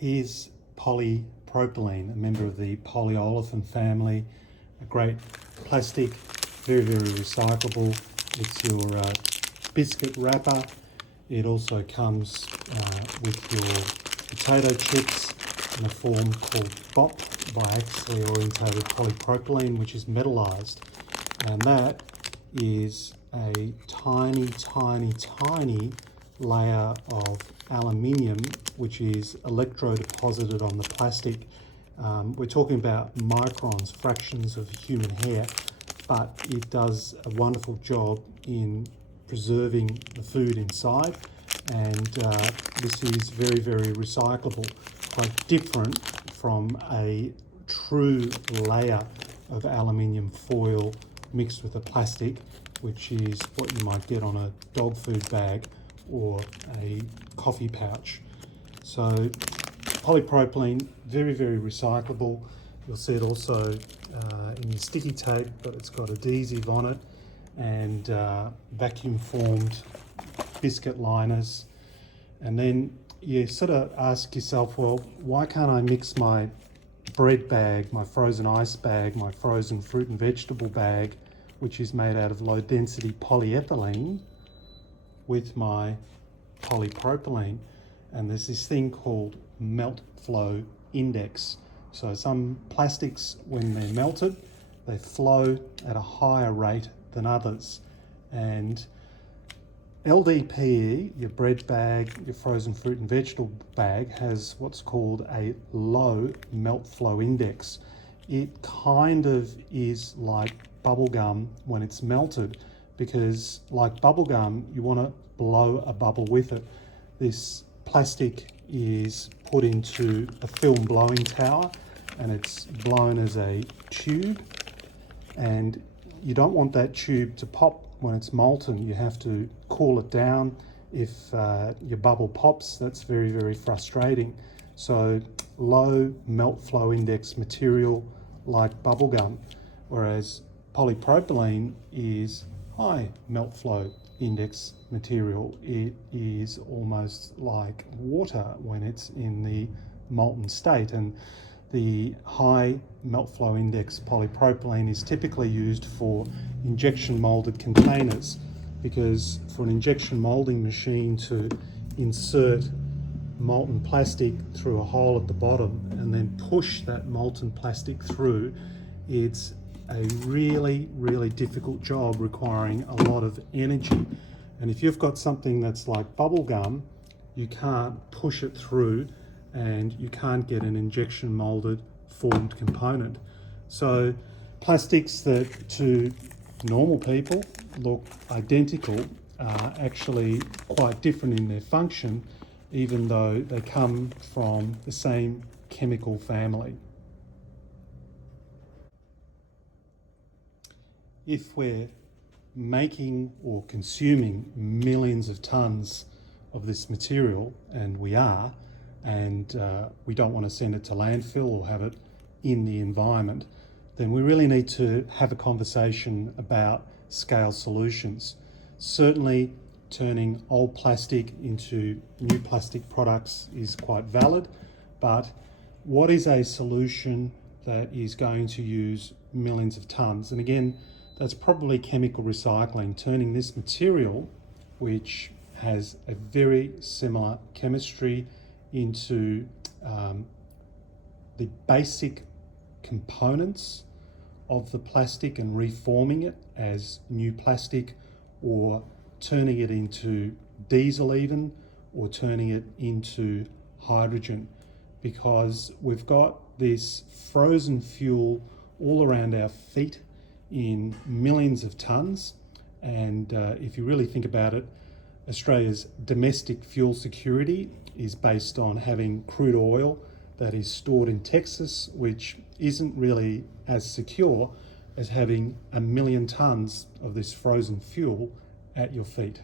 Here's polypropylene, a member of the polyolefin family, a great plastic, very, very recyclable. It's your biscuit wrapper. It also comes with your potato chips in a form called BOP, biaxially orientated polypropylene, which is metallized. And that is a tiny, tiny, tiny layer of aluminium, which is electrodeposited on the plastic. We're talking about microns, fractions of human hair, but it does a wonderful job in preserving the food inside. And this is very, very recyclable, quite different from a true layer of aluminium foil mixed with a plastic, which is what you might get on a dog food bag or a coffee pouch. So polypropylene, very, very recyclable. You'll see it also in your sticky tape, but it's got adhesive on it, and vacuum formed biscuit liners. And then you sort of ask yourself, well, why can't I mix my bread bag, my frozen ice bag, my frozen fruit and vegetable bag, which is made out of low density polyethylene, with my polypropylene? And there's this thing called melt flow index. So some plastics, when they're melted, they flow at a higher rate than others. And LDPE, your bread bag, your frozen fruit and vegetable bag, has what's called a low melt flow index. It kind of is like bubblegum when it's melted, because like bubblegum, you want to blow a bubble with it. This plastic is put into a film blowing tower and it's blown as a tube, and you don't want that tube to pop when it's molten. You have to cool it down. If your bubble pops, that's very, very frustrating. So low melt flow index material like bubblegum, whereas polypropylene is high melt flow index material. It is almost like water when it's in the molten state, and the high melt flow index polypropylene is typically used for injection molded containers, because for an injection molding machine to insert molten plastic through a hole at the bottom and then push that molten plastic through, it's a really, really difficult job requiring a lot of energy. And if you've got something that's like bubble gum, you can't push it through and you can't get an injection molded formed component. So plastics that to normal people look identical are actually quite different in their function, even though they come from the same chemical family. If we're making or consuming millions of tons of this material, and we are, and we don't want to send it to landfill or have it in the environment, then we really need to have a conversation about scale solutions. Certainly turning old plastic into new plastic products is quite valid, but what is a solution that is going to use millions of tons? And again, that's probably chemical recycling, turning this material, which has a very similar chemistry, into the basic components of the plastic and reforming it as new plastic, or turning it into diesel even, or turning it into hydrogen, because we've got this frozen fuel all around our feet in millions of tons. And if you really think about it, Australia's domestic fuel security is based on having crude oil that is stored in Texas, which isn't really as secure as having 1 million tons of this frozen fuel at your feet.